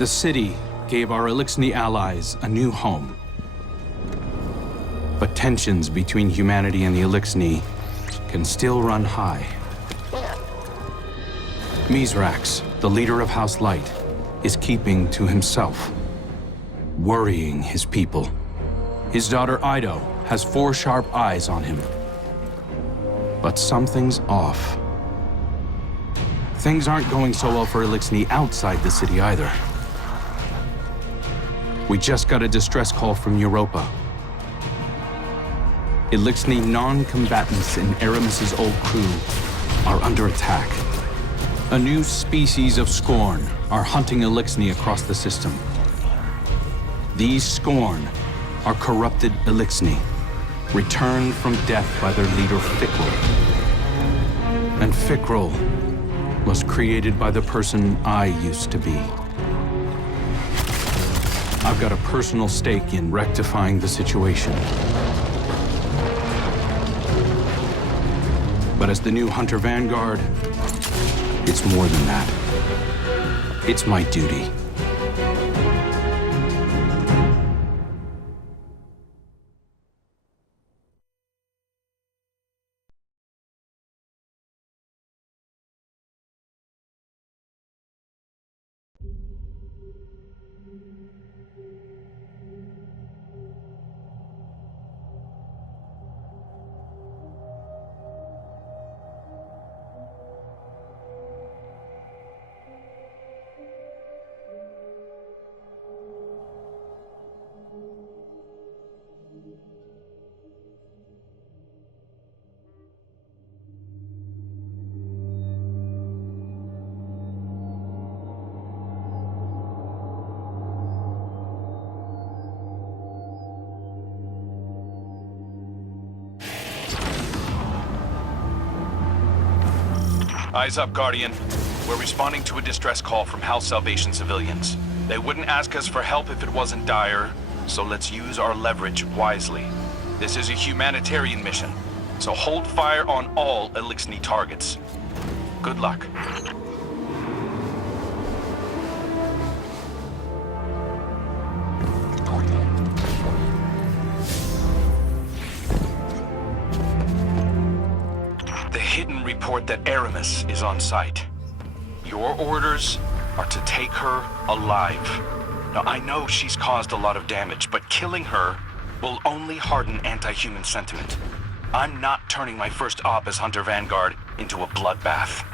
The city gave our Elixni allies a new home. But tensions between humanity and the Elixni can still run high. Mizrax, the leader of House Light, is keeping to himself, worrying his people. His daughter Ido has 4 sharp eyes on him. But something's off. Things aren't going so well for Elixni outside the city either. We just got a distress call from Europa. Elixni non-combatants in Aramis's old crew are under attack. A new species of Scorn are hunting Elixni across the system. These Scorn are corrupted Elixni, returned from death by their leader Fikrul. And Fikrul was created by the person I used to be. I've got a personal stake in rectifying the situation. But as the new Hunter Vanguard, it's more than that. It's my duty. Eyes up, Guardian. We're responding to a distress call from House Salvation civilians. They wouldn't ask us for help if it wasn't dire, so let's use our leverage wisely. This is a humanitarian mission, so hold fire on all Elixni targets. Good luck. Report that Aramis is on site. Your orders are to take her alive. Now, I know she's caused a lot of damage, but killing her will only harden anti-human sentiment. I'm not turning my first op as Hunter Vanguard into a bloodbath.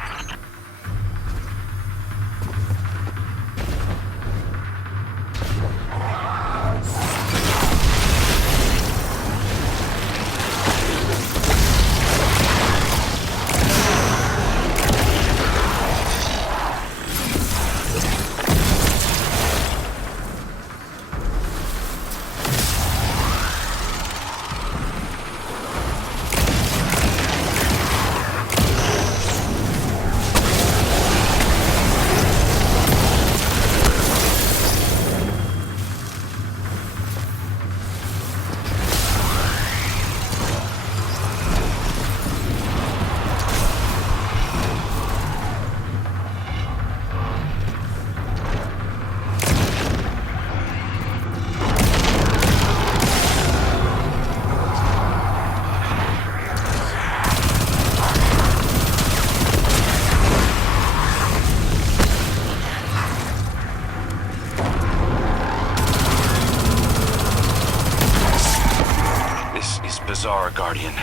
Guardian.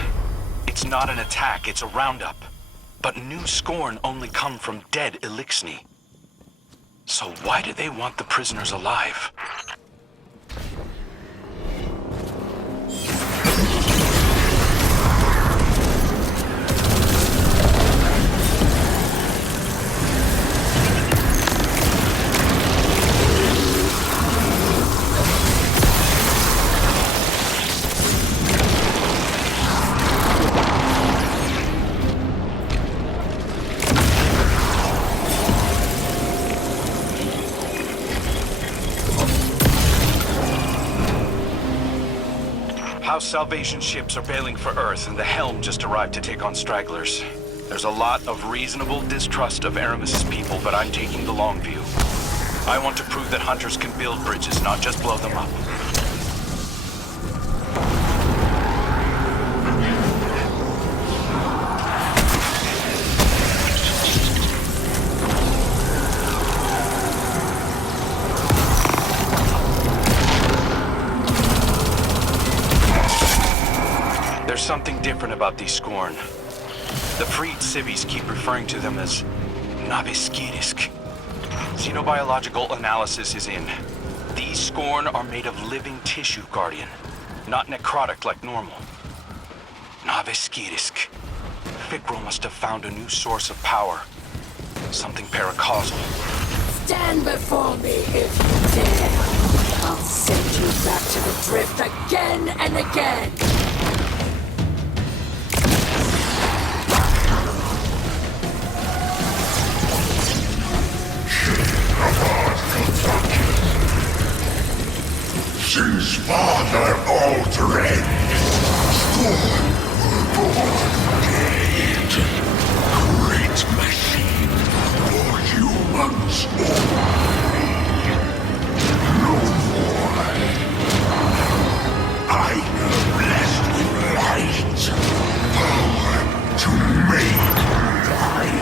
It's not an attack, it's a roundup. But new Scorn only come from dead Elixni. So why do they want the prisoners alive? House Salvation ships are bailing for Earth, and the Helm just arrived to take on stragglers. There's a lot of reasonable distrust of Aramis's people, but I'm taking the long view. I want to prove that hunters can build bridges, not just blow them up. There's something different about these Scorn. The freed civvies keep referring to them as Naviskirisk. Xenobiological analysis is in. These Scorn are made of living tissue, Guardian. Not necrotic like normal. Naviskirisk. Fikrul must have found a new source of power. Something paracausal. Stand before me if you dare. I'll send you back to the drift again and again. Since Father Aldred, Scorn were born dead. Great machine for humans only. No more. I am blessed with light, power to make light.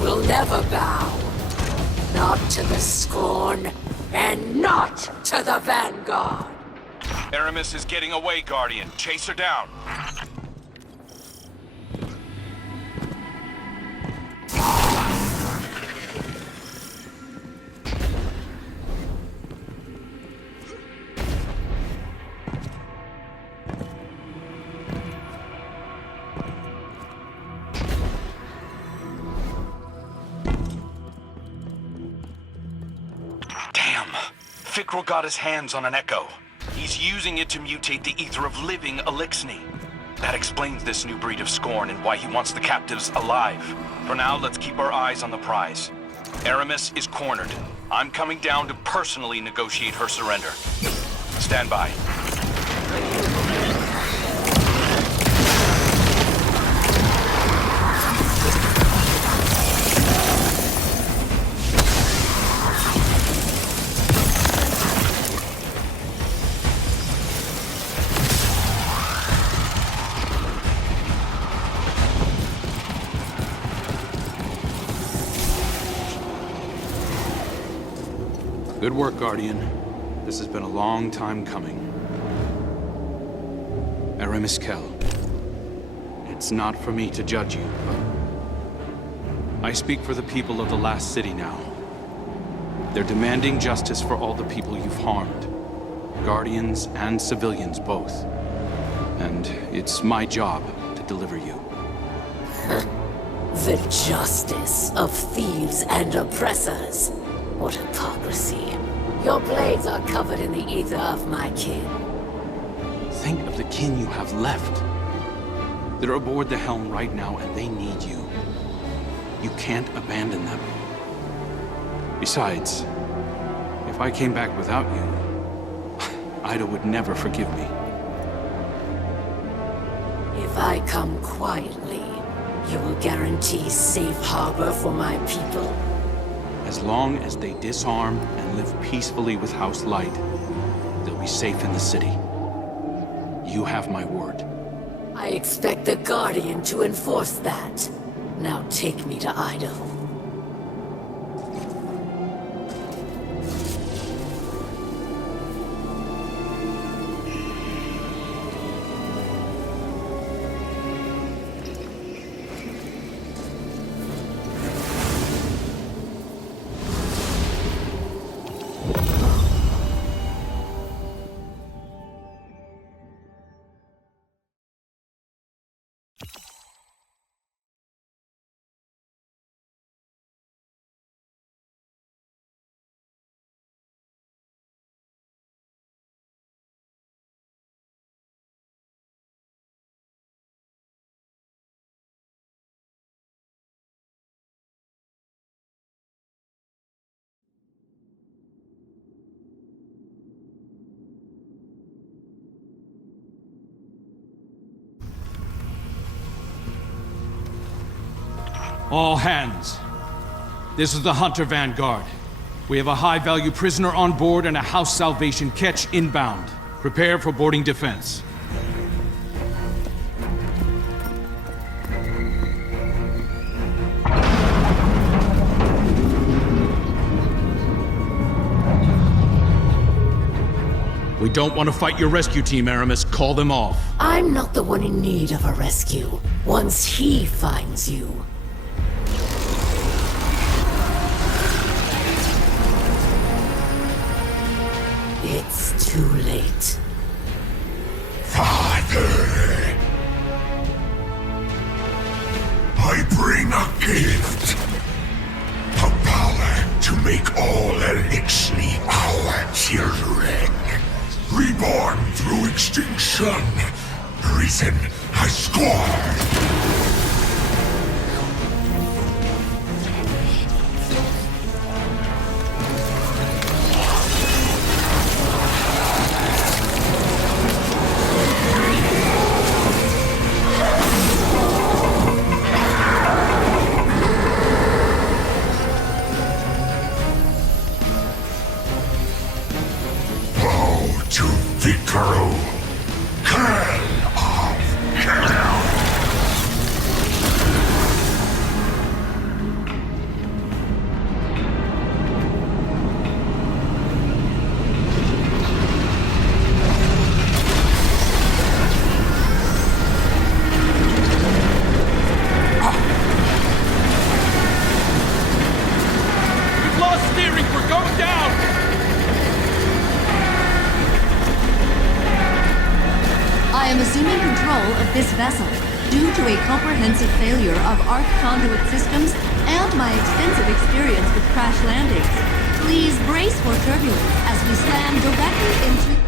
Will never bow. Not to the Scorn, and not to the Vanguard. Aramis is getting away, Guardian. Chase her down. Fikrul got his hands on an echo. He's using it to mutate the ether of living Elixni. That explains this new breed of Scorn and why he wants the captives alive. For now, let's keep our eyes on the prize. Aramis is cornered. I'm coming down to personally negotiate her surrender. Stand by. Good work, Guardian. This has been a long time coming. Aramis Kell. It's not for me to judge you, but I speak for the people of the last city now. They're demanding justice for all the people you've harmed. Guardians and civilians both. And it's my job deliver you. The justice of thieves and oppressors. What hypocrisy. Your blades are covered in the ether of my kin. Think of the kin you have left. They're aboard the helm right now, and they need you. You can't abandon them. Besides, if I came back without you, Ida would never forgive me. If I come quietly, you will guarantee safe harbor for my people. As long as they disarm and live peacefully with House Light, they'll be safe in the city. You have my word. I expect the Guardian to enforce that. Now take me to Ida. All hands. This is the Hunter Vanguard. We have a high-value prisoner on board and a House Salvation catch inbound. Prepare for boarding defense. We don't want to fight your rescue team, Aramis. Call them off. I'm not the one in need of a rescue. Once he finds you. It's too late. Father, I bring a gift. A power to make all Elixni our children. Reborn through extinction, risen as scorn. To Vicaro, Kern of Kern. We've lost steering. We're going down. I am assuming control of this vessel due to a comprehensive failure of arc conduit systems and my extensive experience with crash landings. Please brace for turbulence as we slam directly into...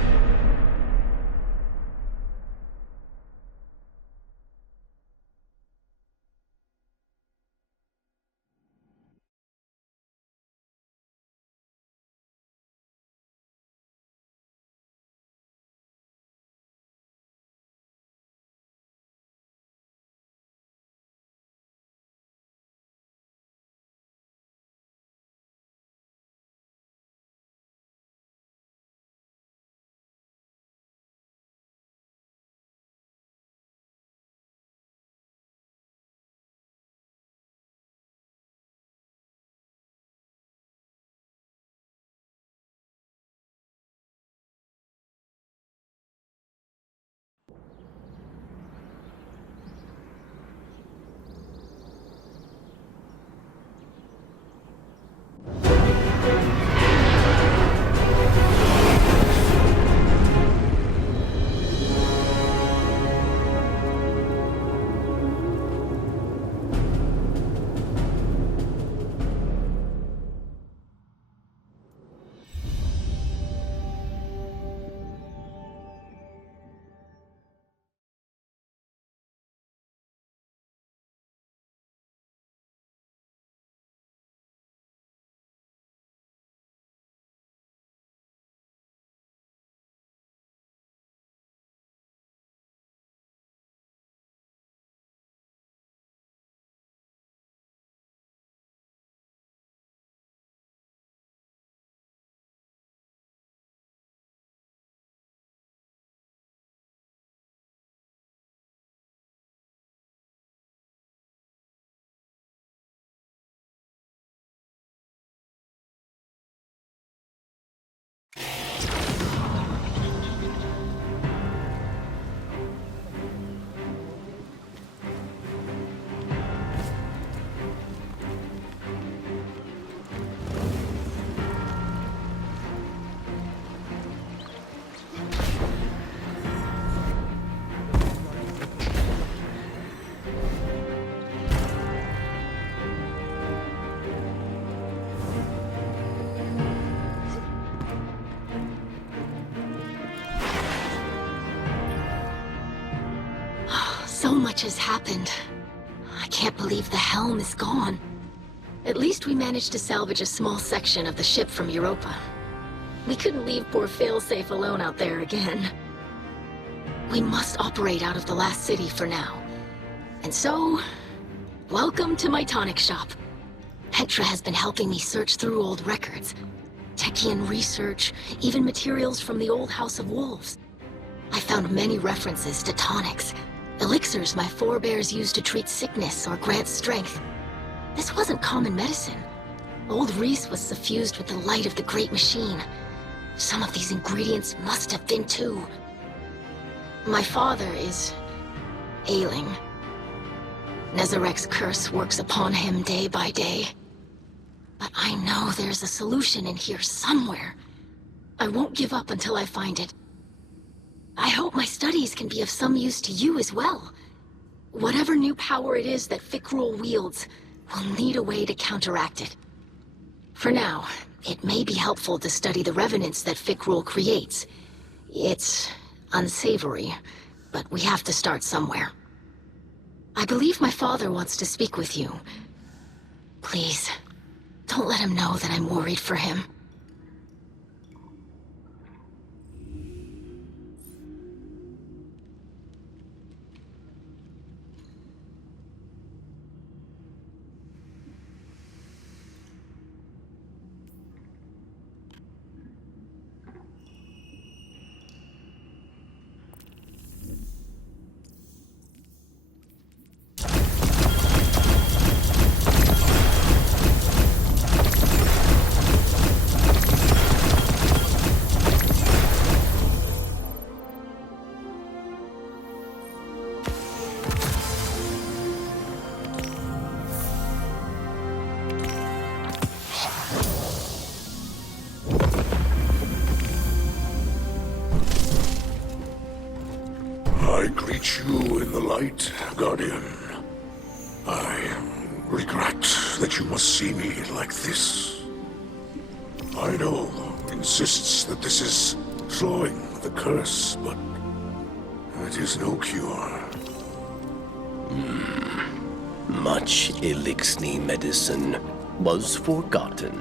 much has happened. I can't believe the helm is gone. At least we managed to salvage a small section of the ship from Europa. We couldn't leave poor Failsafe alone out there again. We must operate out of the last city for now. And so, welcome to my tonic shop. Petra has been helping me search through old records. Techian research, even materials from the old House of Wolves. I found many references to tonics, elixirs my forebears used to treat sickness or grant strength. This wasn't common medicine. Old Reese was suffused with the light of the Great Machine. Some of these ingredients must have been too. My father is ailing. Nezarek's curse works upon him day by day. But I know there's a solution in here somewhere. I won't give up until I find it. I hope my studies can be of some use to you as well. Whatever new power it is that Fikrul wields, we'll need a way to counteract it. For now, it may be helpful to study the revenants that Fikrul creates. It's unsavory, but we have to start somewhere. I believe my father wants to speak with you. Please, don't let him know that I'm worried for him. I greet you in the light, Guardian. I regret that you must see me like this. Ido insists that this is slowing the curse, but it is no cure. Much Elixni medicine was forgotten.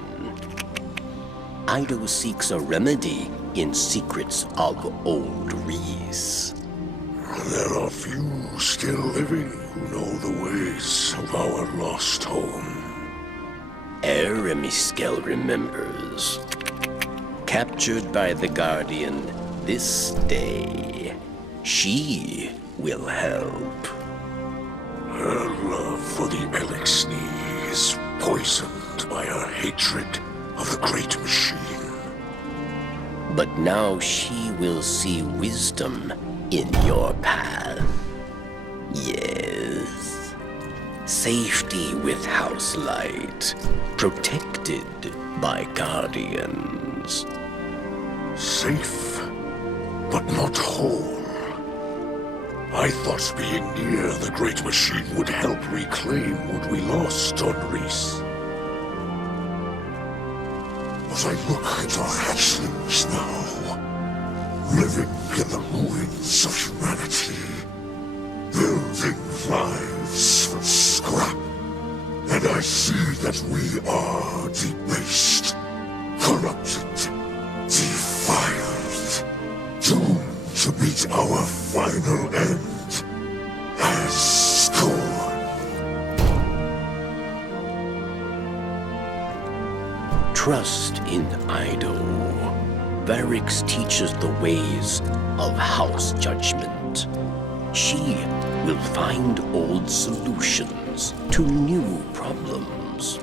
Ido seeks a remedy in secrets of old Reese. There are few still living who know the ways of our lost home. Eremiskel remembers. Captured by the Guardian this day, she will help. Her love for the Elixni is poisoned by her hatred of the Great Machine. But now she will see wisdom in your path. Yes. Safety with House Light, protected by Guardians. Safe, but not whole. I thought being near the Great Machine would help reclaim what we lost on Reese. But I look at our hatchlings now, living in the ruins of humanity, building lives from scrap, and I see that we are debased, corrupted, defiled, doomed to meet our final end as scorn. Trust in Ido. Varix teaches the ways of House Judgment. She will find old solutions to new problems.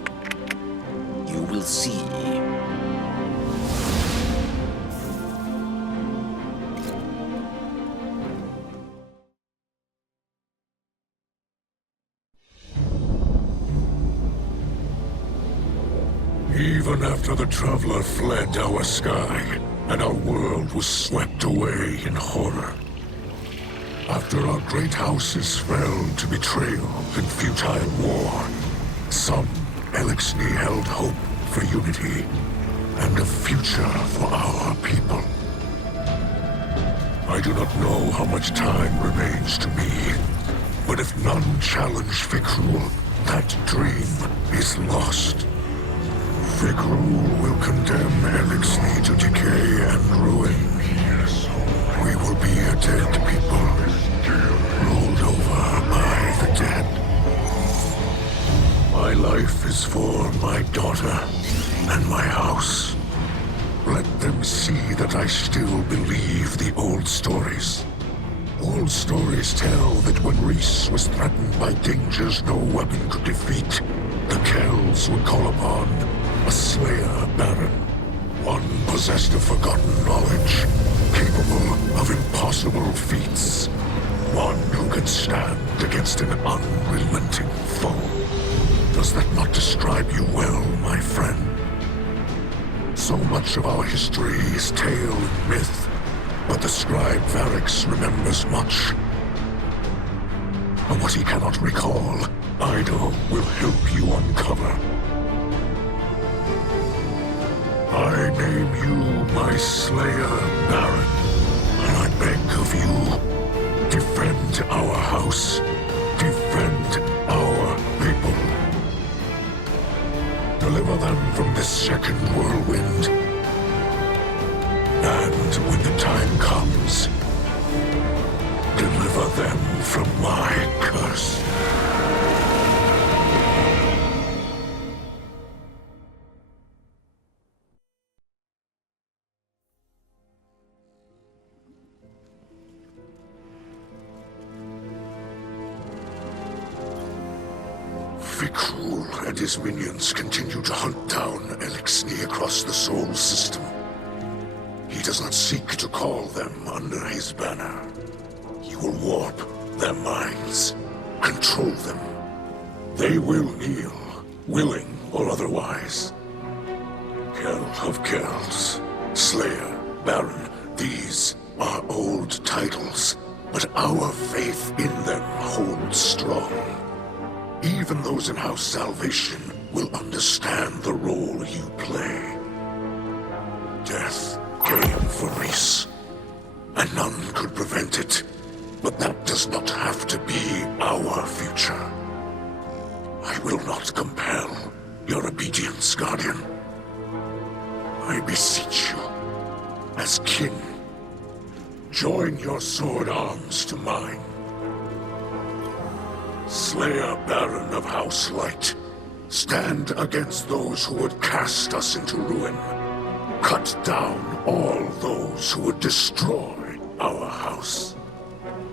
You will see. Even after the Traveler fled our sky, and our world was swept away in horror. After our great houses fell to betrayal and futile war, some Elixni held hope for unity and a future for our people. I do not know how much time remains to me, But if none challenge Fikrul, that dream is lost. Fikrul will condemn Elixir to decay and ruin. We will be a dead people, rolled over by the dead. My life is for my daughter and my house. Let them see that I still believe the old stories. Old stories tell that when Reese was threatened by dangers no weapon could defeat, the Kells would call upon a Slayer Baron. One possessed of forgotten knowledge, capable of impossible feats. One who can stand against an unrelenting foe. Does that not describe you well, my friend? So much of our history is tale and myth, but the scribe Varix remembers much. And what he cannot recall, Ido will help you uncover. I name you my Slayer Baron, and I beg of you, defend our house, defend our people. Deliver them from this second whirlwind. And when the time comes, deliver them from my curse. Fikrul and his minions continue to hunt down Elixir across the Soul System. He does not seek to call them under his banner. He will warp their minds, control them. They will kneel, willing or otherwise. Kell of Kells, Slayer, Baron, these are old titles, but our faith in them holds strong. Even those in House Salvation will understand the role you play. Death came for Reese, and none could prevent it. But that does not have to be our future. I will not compel your obedience, Guardian. I beseech you, as kin, join your sword arms to mine. Slayer Baron of House Light, stand against those who would cast us into ruin. Cut down all those who would destroy our house.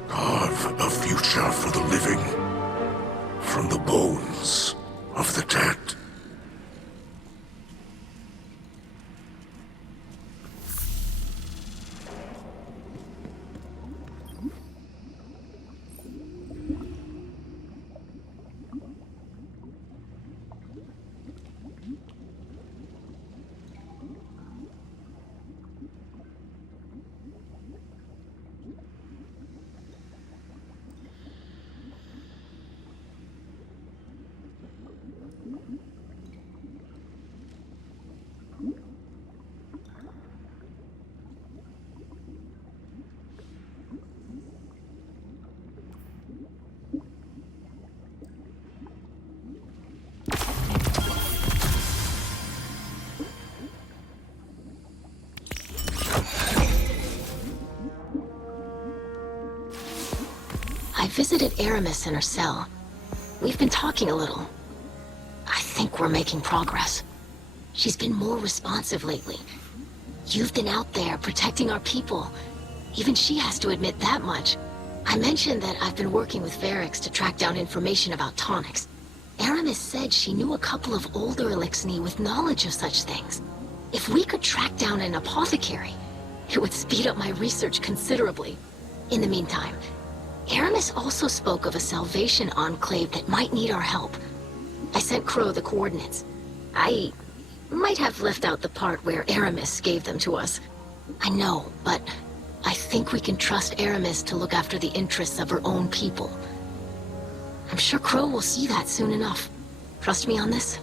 Carve a future for the living from the bones of the dead. I visited Aramis in her cell. We've been talking a little. I think we're making progress. She's been more responsive lately. You've been out there protecting our people. Even she has to admit that much. I mentioned that I've been working with Varix to track down information about tonics. Aramis said she knew a couple of older Elixni with knowledge of such things. If we could track down an apothecary, it would speed up my research considerably. In the meantime, Aramis also spoke of a Salvation Enclave that might need our help. I sent Crow the coordinates. I might have left out the part where Aramis gave them to us. I know, but I think we can trust Aramis to look after the interests of her own people. I'm sure Crow will see that soon enough. Trust me on this?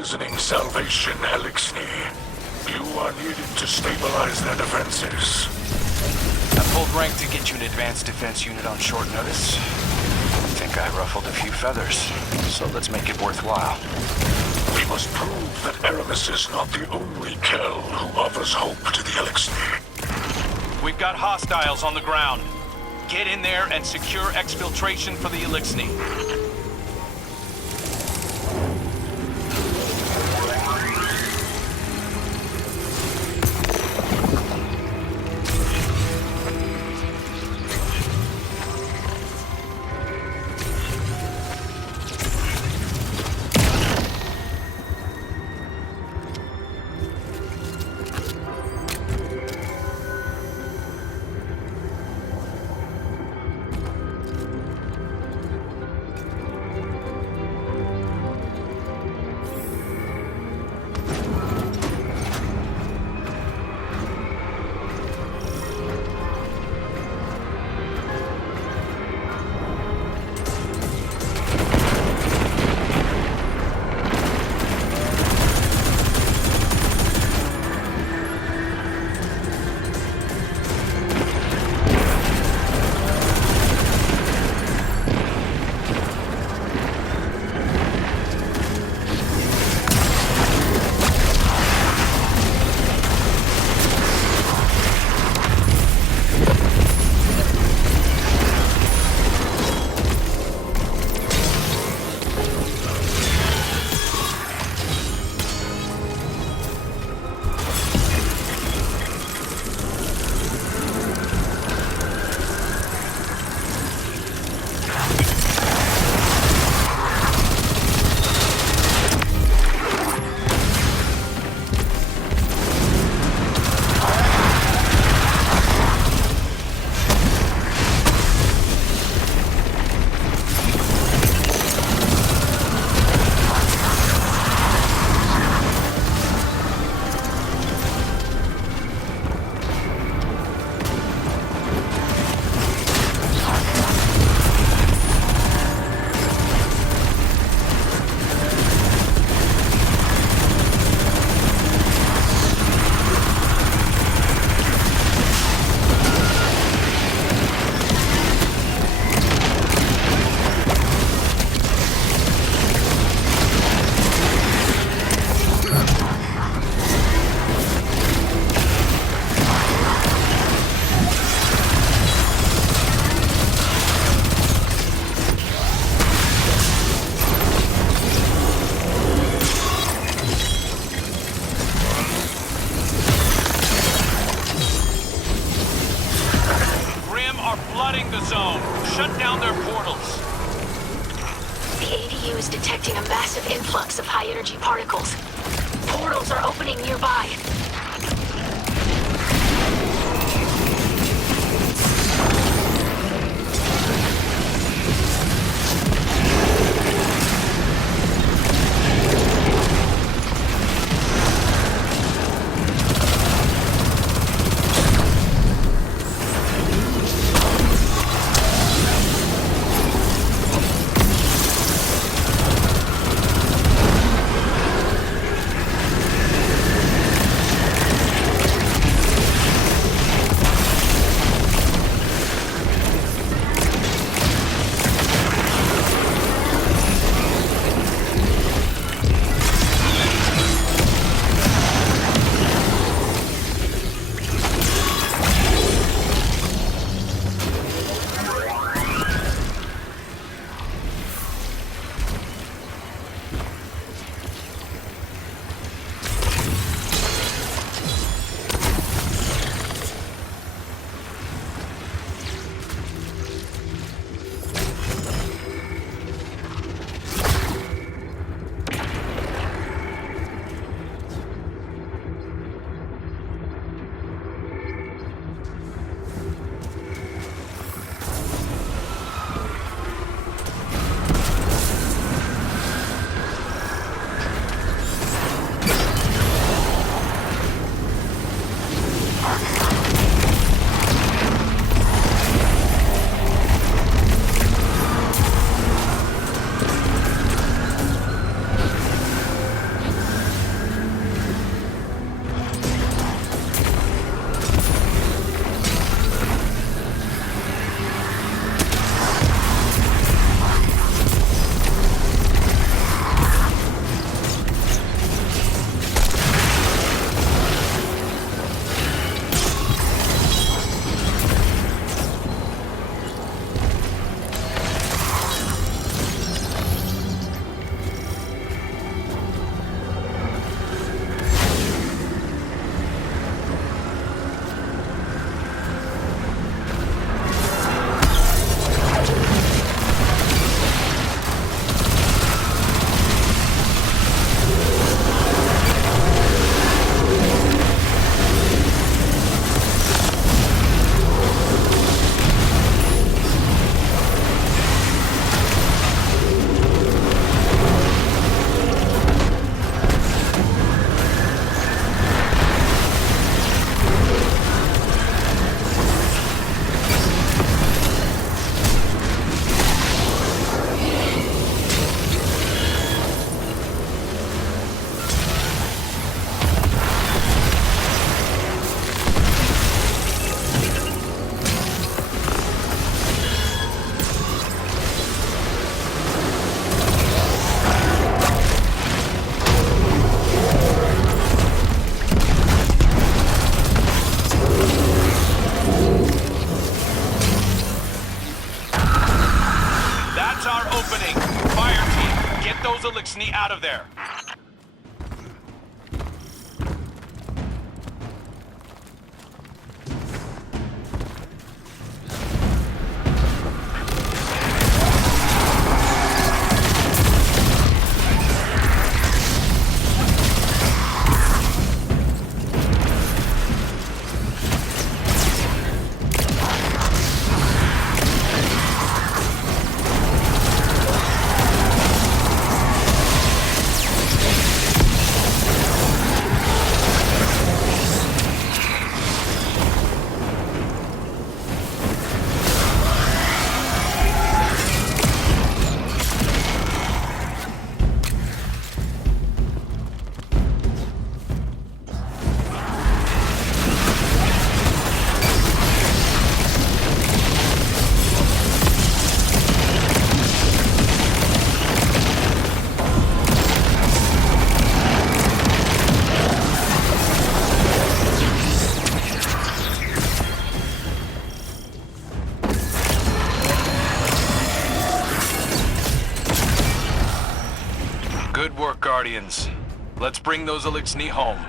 imprisoning Salvation Elixir. You are needed to stabilize their defenses. I pulled rank to get you an advanced defense unit on short notice. I think I ruffled a few feathers, so let's make it worthwhile. We must prove that Aramis is not the only Kell who offers hope to the Elixir. We've got hostiles on the ground. Get in there and secure exfiltration for the Elixir. Shut down their portals. The ADU is detecting a massive influx of high-energy particles. Portals are opening nearby. out of there! Good work, Guardians. Let's bring those Elixni home.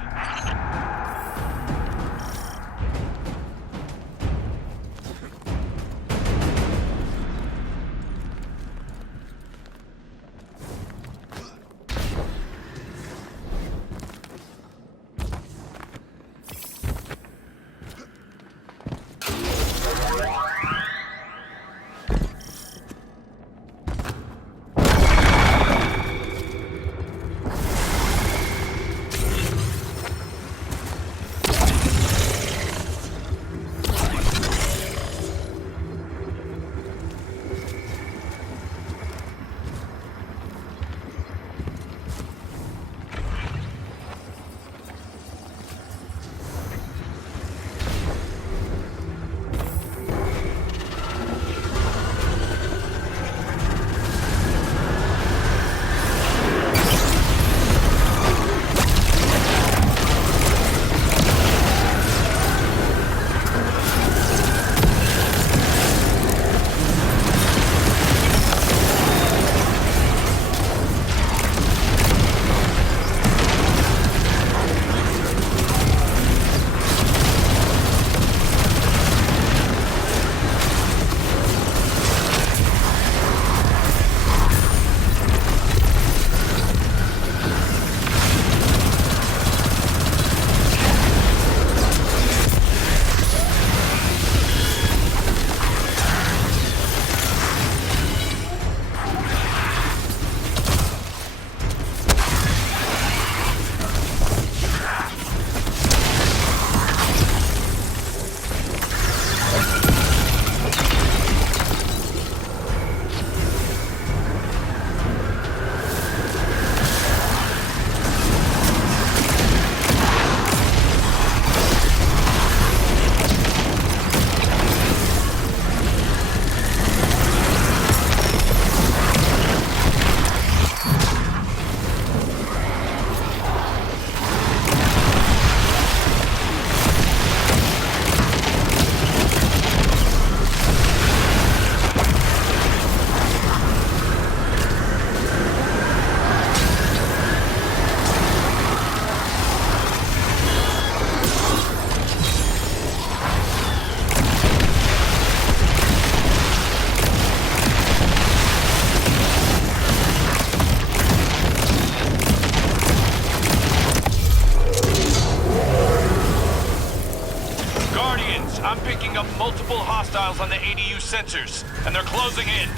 I'm picking up multiple hostiles on the ADU sensors, and they're closing in.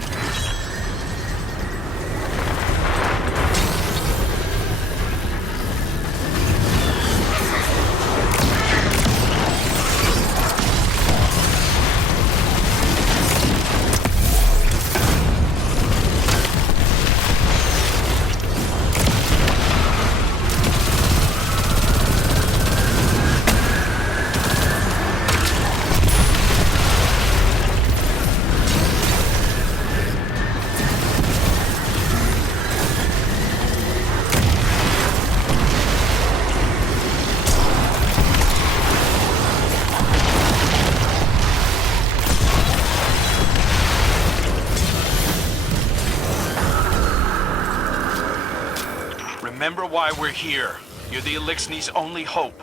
Remember why we're here. You're the Elixni's only hope.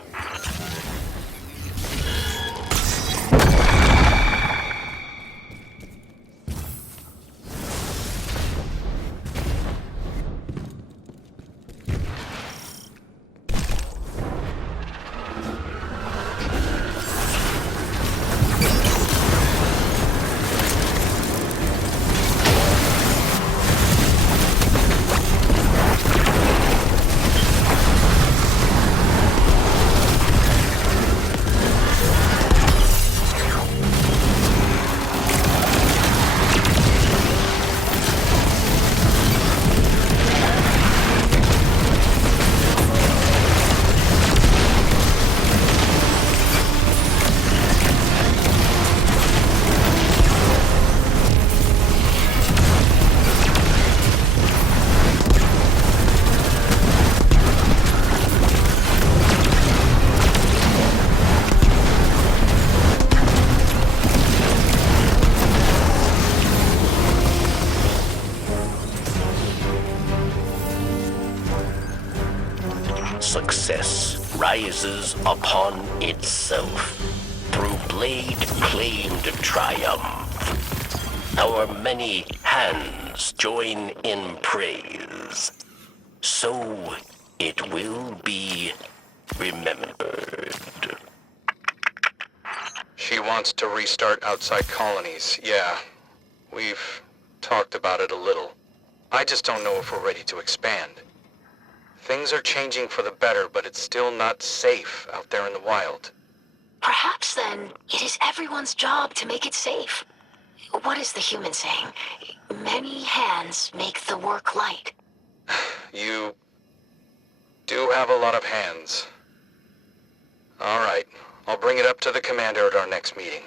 Success rises upon itself through blade-claimed triumph. Our many hands join in praise. So it will be remembered. She wants to restart outside colonies, yeah. We've talked about it a little. I just don't know if we're ready to expand. Things are changing for the better, but it's still not safe out there in the wild. Perhaps then, it is everyone's job to make it safe. What is the human saying? Many hands make the work light. You do have a lot of hands. All right, I'll bring it up to the commander at our next meeting.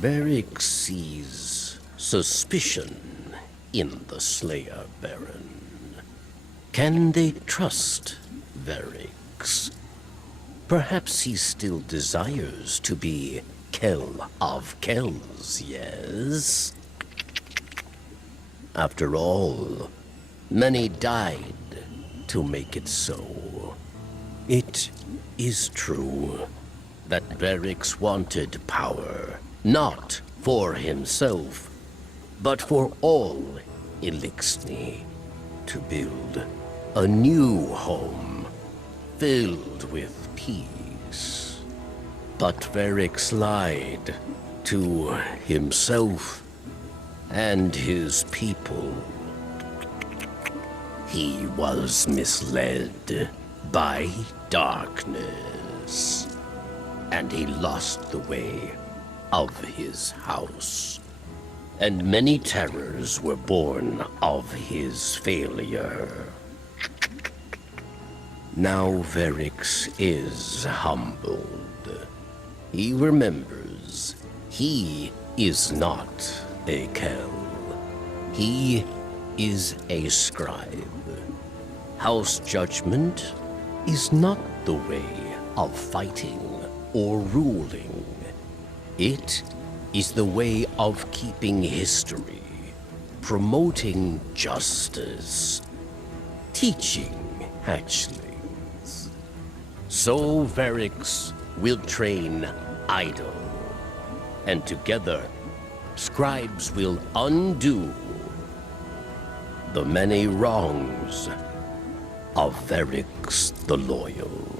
Varric sees suspicion in the Slayer Baron. Can they trust Varric? Perhaps he still desires to be Kell of Kells, yes? After all, many died to make it so. It is true that Varric wanted power, not for himself, but for all Elixni, to build a new home filled with peace. But Varric lied to himself and his people. He was misled by darkness, and he lost the way of his house. And many terrors were born of his failure. Now Varric is humbled. He remembers he is not a Kell. He is a scribe. House judgment is not the way of fighting or ruling. It is the way of keeping history, promoting justice, teaching hatchlings. So Varric will train Idol, and together scribes will undo the many wrongs of Varric the Loyal.